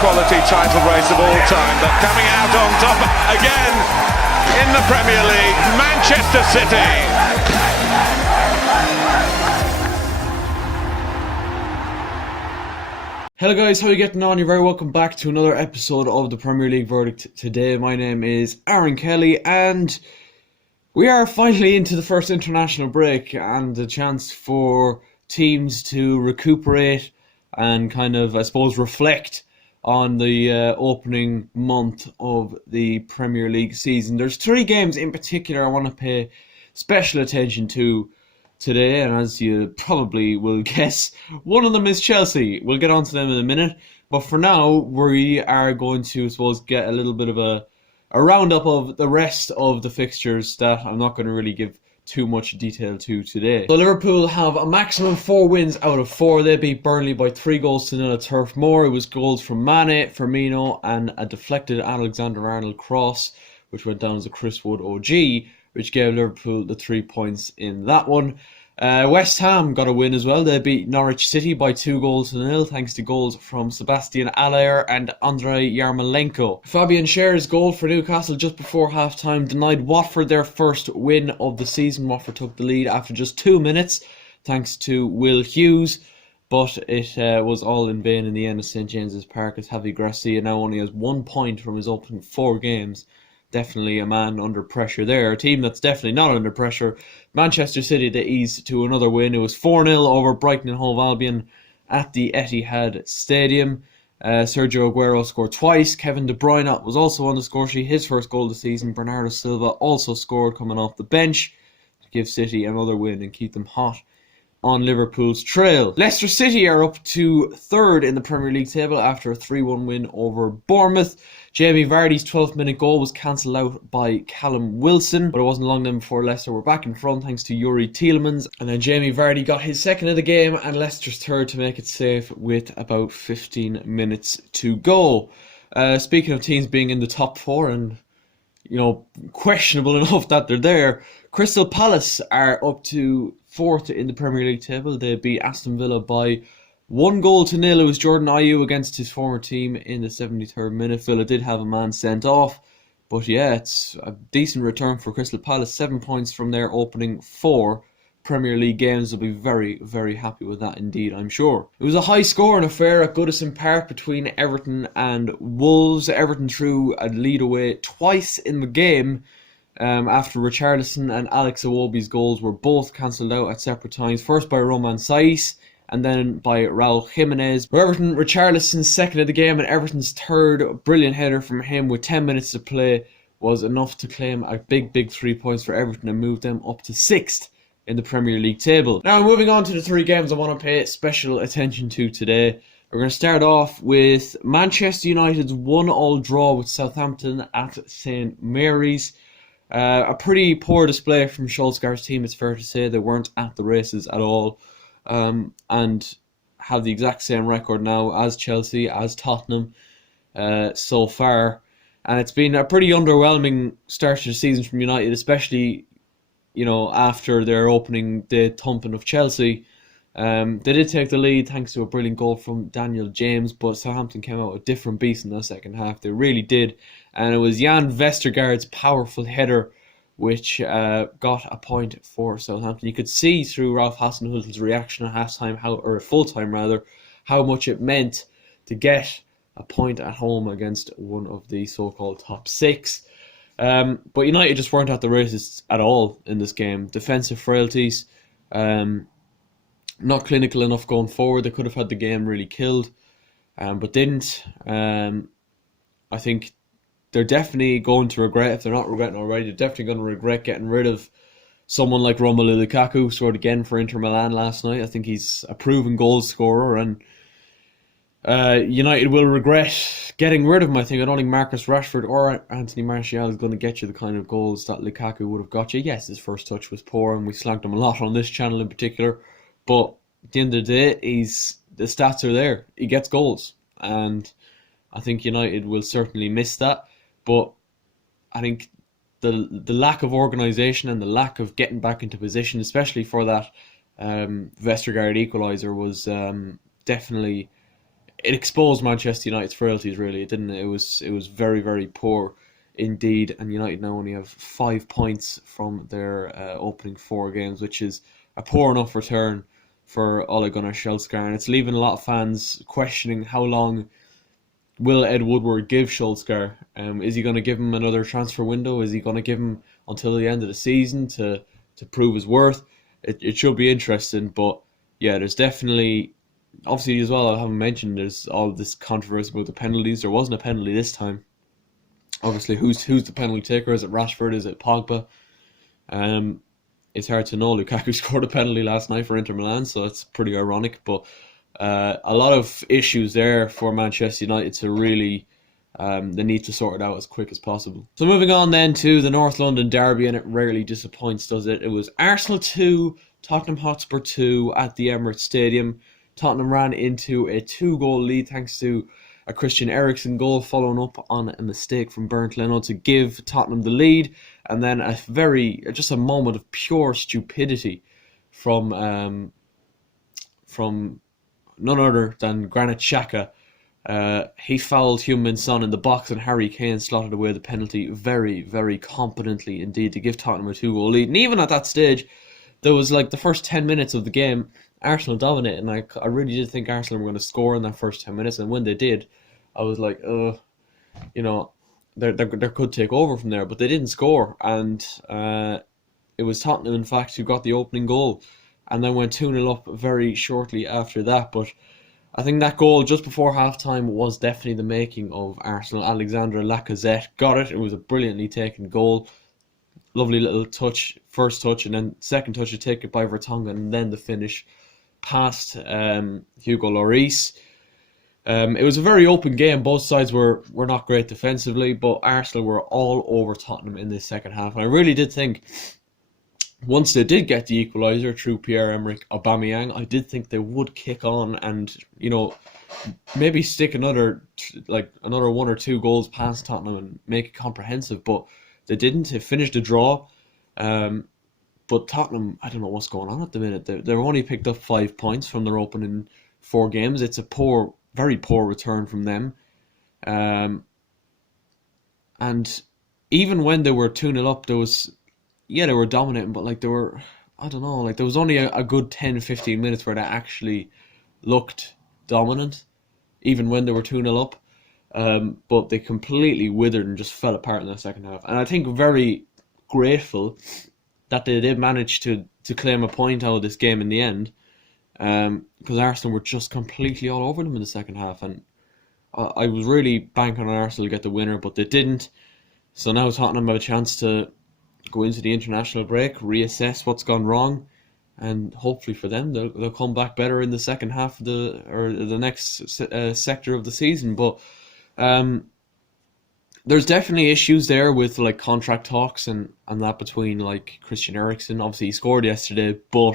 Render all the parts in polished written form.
quality title race of all time, but coming out on top again in the Premier League, Manchester City. Hello guys, how are you getting on? You're very welcome back to another episode of the Premier League Verdict today. My name is Aaron Kelly and we are finally into the first international break and the chance for teams to recuperate and kind of, I suppose, reflect on the opening month of the Premier League season. There's three games in particular I want to pay special attention to today, and as you probably will guess, one of them is Chelsea. We'll get on to them in a minute, but for now we are going to, I suppose, get a little bit of a roundup of the rest of the fixtures that I'm not going to really give too much detail to today. So Liverpool have a maximum 4 wins out of 4. They beat Burnley by 3-0 at Turf Moor. It was goals from Mane, Firmino and a deflected Alexander-Arnold cross, which went down as a Chris Wood OG, which gave Liverpool the 3 points in that one. West Ham got a win as well. They beat Norwich City by 2-0 thanks to goals from Sebastian Aller and Andrei Yarmolenko. Fabian Schär's goal for Newcastle just before half-time denied Watford their first win of the season. Watford took the lead after just 2 minutes thanks to Will Hughes, but it was all in vain in the end of St James's Park as Javi Gracia now only has 1 point from his opening 4 games. Definitely a man under pressure there. A team that's definitely not under pressure, Manchester City, they eased to another win. It was 4-0 over Brighton and Hove Albion at the Etihad Stadium. Sergio Aguero scored twice. Kevin De Bruyne was also on the score sheet, his first goal of the season. Bernardo Silva also scored coming off the bench to give City another win and keep them hot on Liverpool's trail. Leicester City are up to 3rd in the Premier League table after a 3-1 win over Bournemouth. Jamie Vardy's 12th minute goal was cancelled out by Callum Wilson, but it wasn't long then before Leicester were back in front thanks to Yuri Tielemans, and then Jamie Vardy got his second of the game and Leicester's third to make it safe with about 15 minutes to go. Speaking of teams being in the top 4 and, you know, questionable enough that they're there, Crystal Palace are up to 4th in the Premier League table. They beat Aston Villa by 1-0. It was Jordan Ayew against his former team in the 73rd minute. Villa did have a man sent off, but yeah, it's a decent return for Crystal Palace. 7 points from their opening 4 Premier League games. They'll be very, very happy with that indeed, I'm sure. It was a high-scoring affair at Goodison Park between Everton and Wolves. Everton threw a lead away twice in the game after Richarlison and Alex Iwobi's goals were both cancelled out at separate times. First by Roman Saiz and then by Raul Jimenez. For Everton, Richarlison's second of the game and Everton's third brilliant header from him with 10 minutes to play was enough to claim a big 3 points for Everton and move them up to 6th in the Premier League table. Now, moving on to the 3 games I want to pay special attention to today. We're going to start off with Manchester United's 1-1 draw with Southampton at St Mary's. A pretty poor display from Solskjaer's team, it's fair to say. They weren't at the races at all, and have the exact same record now as Chelsea, as Tottenham so far. And it's been a pretty underwhelming start to the season from United, especially, you know, after their opening day thumping of Chelsea. They did take the lead thanks to a brilliant goal from Daniel James, but Southampton came out a different beast in the second half. They really did. And it was Jan Vestergaard's powerful header which got a point for Southampton. You could see through Ralph Hasenhüttl's reaction at half-time, or at full-time rather, how much it meant to get a point at home against one of the so-called top 6. But United just weren't at the races at all in this game. Defensive frailties, not clinical enough going forward. They could have had the game really killed, but didn't. I think they're definitely going to regret, if they're not regretting already, they're definitely going to regret getting rid of someone like Romelu Lukaku, who scored again for Inter Milan last night. I think he's a proven goal scorer, and United will regret getting rid of him. I don't think Marcus Rashford or Anthony Martial is going to get you the kind of goals that Lukaku would have got you. Yes, his first touch was poor, and we slagged him a lot on this channel in particular, but at the end of the day, the stats are there. He gets goals, and I think United will certainly miss that. But I think the lack of organisation and the lack of getting back into position, especially for that Vestergaard equaliser, was definitely it exposed Manchester United's frailties, really, didn't it? It was very, very poor indeed, and United now only have 5 points from their opening 4 games, which is a poor enough return for Ole Gunnar Solskjaer, and it's leaving a lot of fans questioning how long will Ed Woodward give Solskjaer. Is he going to give him another transfer window? Is he going to give him until the end of the season to prove his worth? It should be interesting, but yeah, there's definitely, obviously as well, I haven't mentioned, there's all this controversy about the penalties. There wasn't a penalty this time. Obviously, who's the penalty taker? Is it Rashford? Is it Pogba? It's hard to know. Lukaku scored a penalty last night for Inter Milan, so it's pretty ironic. But a lot of issues there for Manchester United to really, they need to sort it out as quick as possible. So moving on then to the North London derby, and it rarely disappoints, does it? It was Arsenal 2, Tottenham Hotspur 2 at the Emirates Stadium. Tottenham ran into a 2-goal lead thanks to a Christian Eriksen goal, following up on a mistake from Bernd Leno to give Tottenham the lead, and then just a moment of pure stupidity from none other than Granit Xhaka. He fouled Heung-min Son in the box, and Harry Kane slotted away the penalty very, very competently indeed to give Tottenham a 2-goal lead. And even at that stage, there was like the first 10 minutes of the game, Arsenal dominated, and I really did think Arsenal were going to score in that first 10 minutes, and when they did, I was like, they could take over from there, but they didn't score, and it was Tottenham, in fact, who got the opening goal, and then went 2-0 up very shortly after that. But I think that goal just before half-time was definitely the making of Arsenal. Alexandre Lacazette got it. It was a brilliantly taken goal. Lovely little touch, first touch, and then second touch to take it by Vertonghen, and then the finish past Hugo Lloris. It was a very open game. Both sides were not great defensively, but Arsenal were all over Tottenham in this second half. And I really did think, once they did get the equaliser through Pierre-Emerick Aubameyang, I did think they would kick on and, maybe stick another 1 or 2 goals past Tottenham and make it comprehensive, but they didn't. It finished a draw. But Tottenham, I don't know what's going on at the minute. They've only picked up 5 points from their opening 4 games. It's a very poor return from them. And even when they were 2-0 up, they were dominating, but there was only a good 10-15 minutes where they actually looked dominant, even when they were 2-0 up. But they completely withered and just fell apart in the second half. And I think very grateful that they did manage to claim a point out of this game in the end, because Arsenal were just completely all over them in the second half, and I was really banking on Arsenal to get the winner, but they didn't. So now Tottenham have a chance to go into the international break, reassess what's gone wrong, and hopefully for them they'll come back better in the second half of the next sector of the season. But there's definitely issues there with contract talks and that between Christian Eriksen. Obviously he scored yesterday, but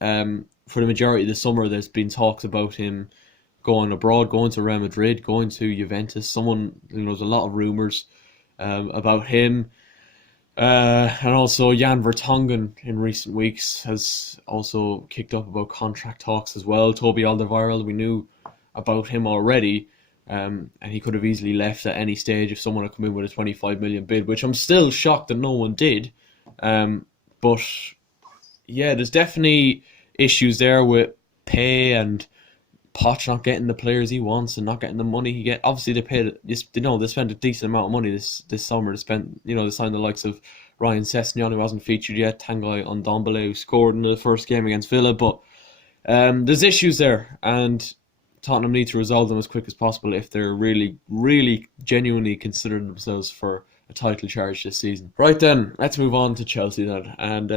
for the majority of the summer there's been talks about him going abroad, going to Real Madrid, going to Juventus. There's a lot of rumours about him. And also Jan Vertonghen in recent weeks has also kicked up about contract talks as well. Toby Alderweireld, we knew about him already. And he could have easily left at any stage if someone had come in with a 25 million bid, which I'm still shocked that no one did. But yeah, there's definitely issues there with pay and Poch not getting the players he wants and not getting the money he get. Obviously, they spent a decent amount of money this summer. They signed the likes of Ryan Sessegnon, who hasn't featured yet, Tanguy Ndombele, who scored in the first game against Villa. But there's issues there, and Tottenham need to resolve them as quick as possible if they're really, really genuinely considering themselves for a title charge this season. Right then, let's move on to Chelsea then. And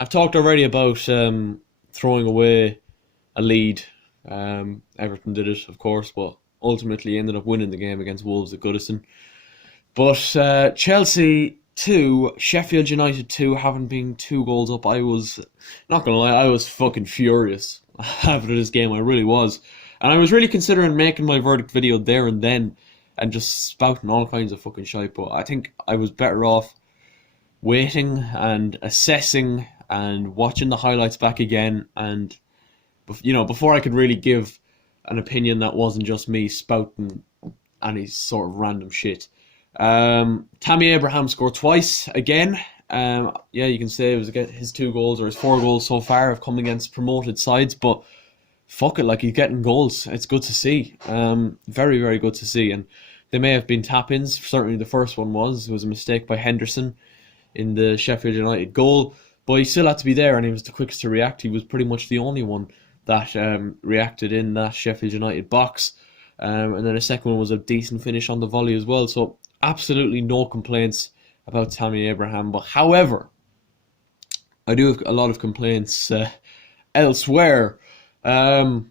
I've talked already about throwing away a lead. Everton did it, of course, but ultimately ended up winning the game against Wolves at Goodison. But Chelsea 2, Sheffield United 2, having been 2 goals up, I was, not going to lie, I was fucking furious after this game. I really was. And I was really considering making my verdict video there and then and just spouting all kinds of fucking shite, but I think I was better off waiting and assessing and watching the highlights back again, and before I could really give an opinion that wasn't just me spouting any sort of random shit. Tammy Abraham scored twice again. Yeah, you can say it was his 2 goals or his 4 goals so far have come against promoted sides, but fuck it, like, he's getting goals. It's good to see. Very, very good to see. And they may have been tap-ins. Certainly the first one was. It was a mistake by Henderson in the Sheffield United goal. But he still had to be there, and he was the quickest to react. He was pretty much the only one that reacted in that Sheffield United box. And then the second one was a decent finish on the volley as well. So absolutely no complaints about Tammy Abraham. But however, I do have a lot of complaints elsewhere. I'm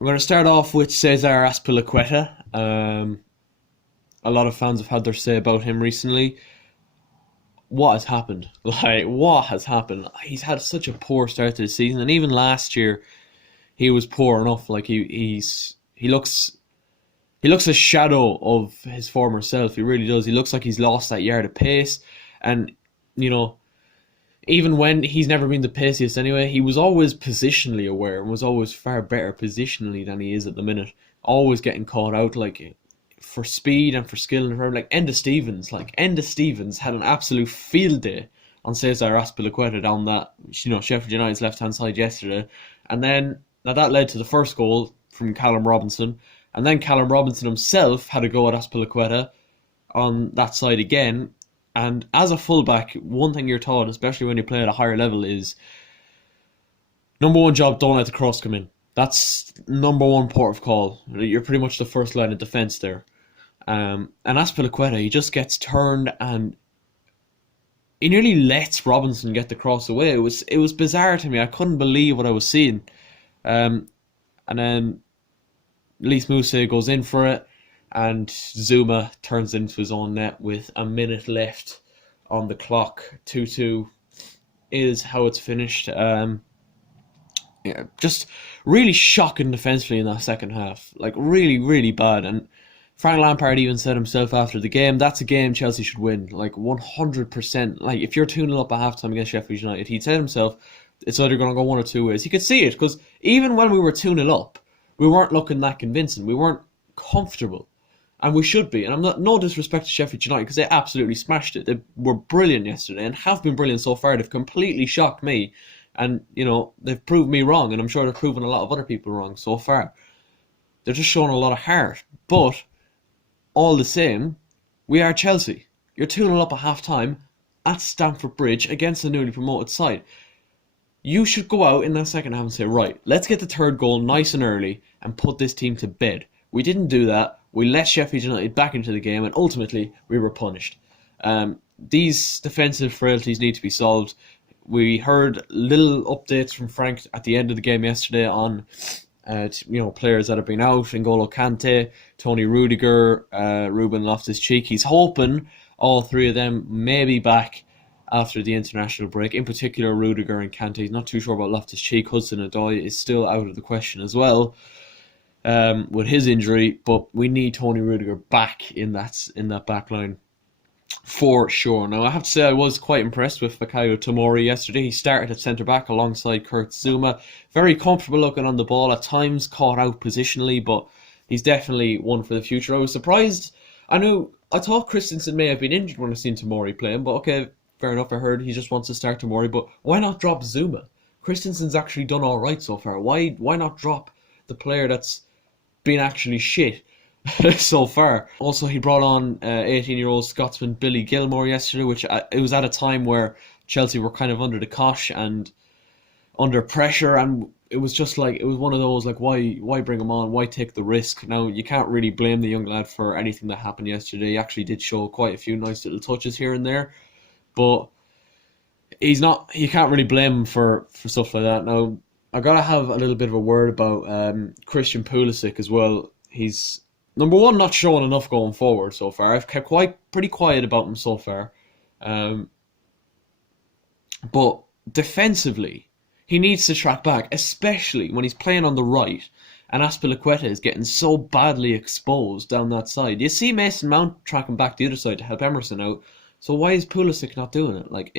going to start off with Cesar Azpilicueta. A lot of fans have had their say about him recently. What has happened? Like, what has happened? He's had such a poor start to the season, and even last year, he was poor enough. Like, he looks a shadow of his former self. He really does. He looks like he's lost that yard of pace, and you know, even when he's never been the paciest anyway, he was always positionally aware and was always far better positionally than he is at the minute. Always getting caught out, like, for speed and for skill and for, like, Enda Stevens had an absolute field day on Cesar Azpilicueta down that, Sheffield United's left-hand side yesterday. And then, now that led to the first goal from Callum Robinson. And then Callum Robinson himself had a go at Azpilicueta on that side again. And as a fullback, one thing you're taught, especially when you play at a higher level, is number one job, don't let the cross come in. That's number one port of call. You're pretty much the first line of defence there. And Azpilicueta, he just gets turned and he nearly lets Robinson get the cross away. It was bizarre to me. I couldn't believe what I was seeing. And then Lys Mousset goes in for it, and Zouma turns into his own net with a minute left on the clock. 2-2 is how it's finished. Yeah, just really shocking defensively in that second half. Like, really, really bad. And Frank Lampard even said himself after the game, that's a game Chelsea should win. Like, 100%. Like, if you're 2-0 up at halftime against Sheffield United, he said himself, it's either going to go one or two ways. He could see it, because even when we were 2-0 up, we weren't looking that convincing. We weren't comfortable. And we should be. And no disrespect to Sheffield United, because they absolutely smashed it. They were brilliant yesterday and have been brilliant so far. They've completely shocked me. And, they've proved me wrong. And I'm sure they've proven a lot of other people wrong so far. They're just showing a lot of heart. But, all the same, we are Chelsea. You're 2-0 up at half-time at Stamford Bridge against a newly promoted side. You should go out in that second half and say, right, let's get the third goal nice and early and put this team to bed. We didn't do that. We let Sheffield United back into the game, and ultimately we were punished. These defensive frailties need to be solved. We heard little updates from Frank at the end of the game yesterday on players that have been out: N'Golo Kante, Tony Rudiger, Ruben Loftus-Cheek. He's hoping all three of them may be back after the international break. In particular, Rudiger and Kante. He's not too sure about Loftus-Cheek. Hudson-Odoi is still out of the question as well. With his injury, but we need Tony Rudiger back in that back line for sure. Now, I have to say, I was quite impressed with Fikayo Tomori yesterday. He started at centre back alongside Kurt Zouma. Very comfortable looking on the ball, at times caught out positionally, but he's definitely one for the future. I was surprised. I thought Christensen may have been injured when I seen Tomori playing, but okay, fair enough. I heard he just wants to start Tomori, but why not drop Zouma? Christensen's actually done all right so far. Why not drop the player that's been actually shit so far? Also, he brought on 18-year-old Scotsman Billy Gilmore yesterday, which it was at a time where Chelsea were kind of under the cosh and under pressure, and it was just like, it was one of those, like, why bring him on? Why take the risk? Now, you can't really blame the young lad for anything that happened yesterday. He actually did show quite a few nice little touches here and there, but you can't really blame him for stuff like that. Now, I gotta have a little bit of a word about Christian Pulisic as well. He's, number one, not showing enough going forward so far. I've kept pretty quiet about him so far. But defensively, he needs to track back, especially when he's playing on the right and Azpilicueta is getting so badly exposed down that side. You see Mason Mount tracking back the other side to help Emerson out. So why is Pulisic not doing it? Like,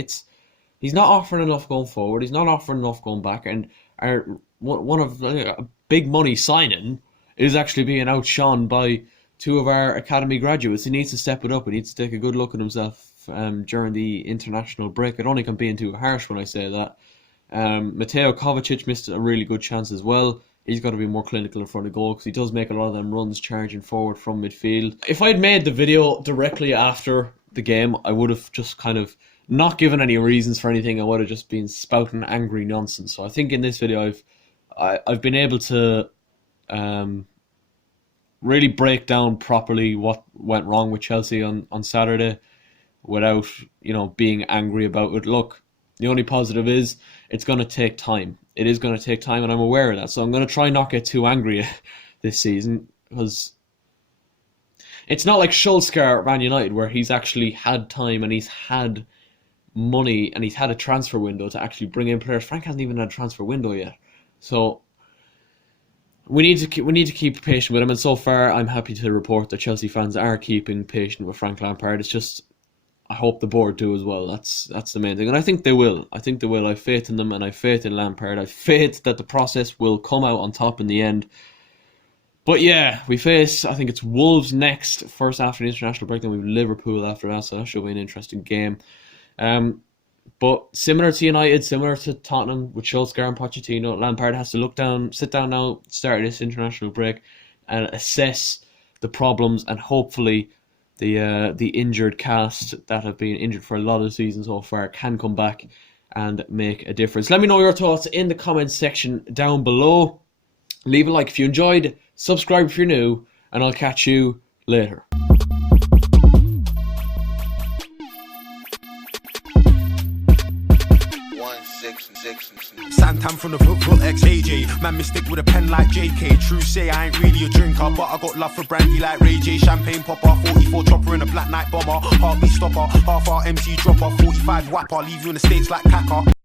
he's not offering enough going forward. He's not offering enough going back. And one of a big money signing is actually being outshone by two of our academy graduates. He needs to step it up. He needs to take a good look at himself during the international break. I don't think I'm being too harsh when I say that. Mateo Kovacic missed a really good chance as well. He's got to be more clinical in front of goal because he does make a lot of them runs charging forward from midfield. If I'd made the video directly after the game, I would have just kind of not given any reasons for anything. I would have just been spouting angry nonsense. So I think in this video I've been able to really break down properly what went wrong with Chelsea on Saturday without, being angry about it. Look, the only positive is it's going to take time. It is going to take time, and I'm aware of that. So I'm going to try not get too angry this season, because it's not like Solskjaer at Man United, where he's actually had time and he's had money and he's had a transfer window to actually bring in players. Frank hasn't even had a transfer window yet. So we need to keep patient with him, and so far I'm happy to report that Chelsea fans are keeping patient with Frank Lampard. It's just, I hope the board do as well. That's the main thing, and I think they will. I have faith in them, and I have faith in Lampard. I have faith that the process will come out on top in the end. But yeah, we face, I think it's Wolves next, first after the international break, then we have Liverpool after that, so that should be an interesting game. But similar to United, similar to Tottenham with Solskjaer and Pochettino, Lampard has to sit down now, start this international break, and assess the problems, and hopefully the injured cast that have been injured for a lot of the season so far can come back and make a difference. Let me know your thoughts in the comments section down below. Leave a like if you enjoyed, subscribe if you're new, and I'll catch you later. Santam from the football ex-AJ. Man, mistake with a pen like JK. True say I ain't really a drinker, but I got love for brandy like Ray J. Champagne popper, 44 chopper in a black night bomber. Heartbeat stopper, half our MC dropper, 45 whapper. Leave you in the States like Kaka.